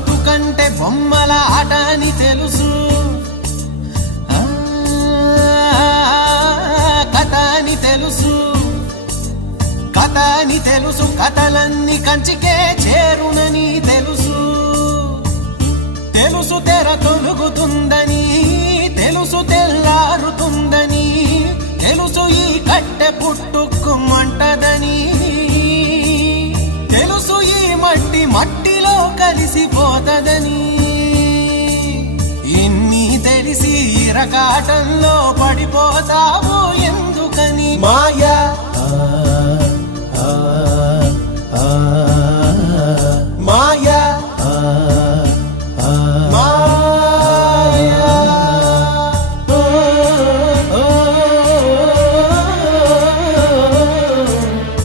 బతుకంటే బొమ్మల ఆట అని తెలుసు, కథ అని తెలుసు, కథ అని తెలుసు, కథలన్నీ కంచికే చేరునని తెలుసు, తెలుసు తెర తొలుగుతుందని, తెలుసు తెల్లారుతుందని, తెలుసు ఈ కట్టె పుట్టుకుమంటదని, తెలుసు ఈ మట్టి మట్టిలో కలిసిపోతదని, ఇన్ని తెలిసి ఇరకాటంలో పడిపోతావు ఎందుకని మాయా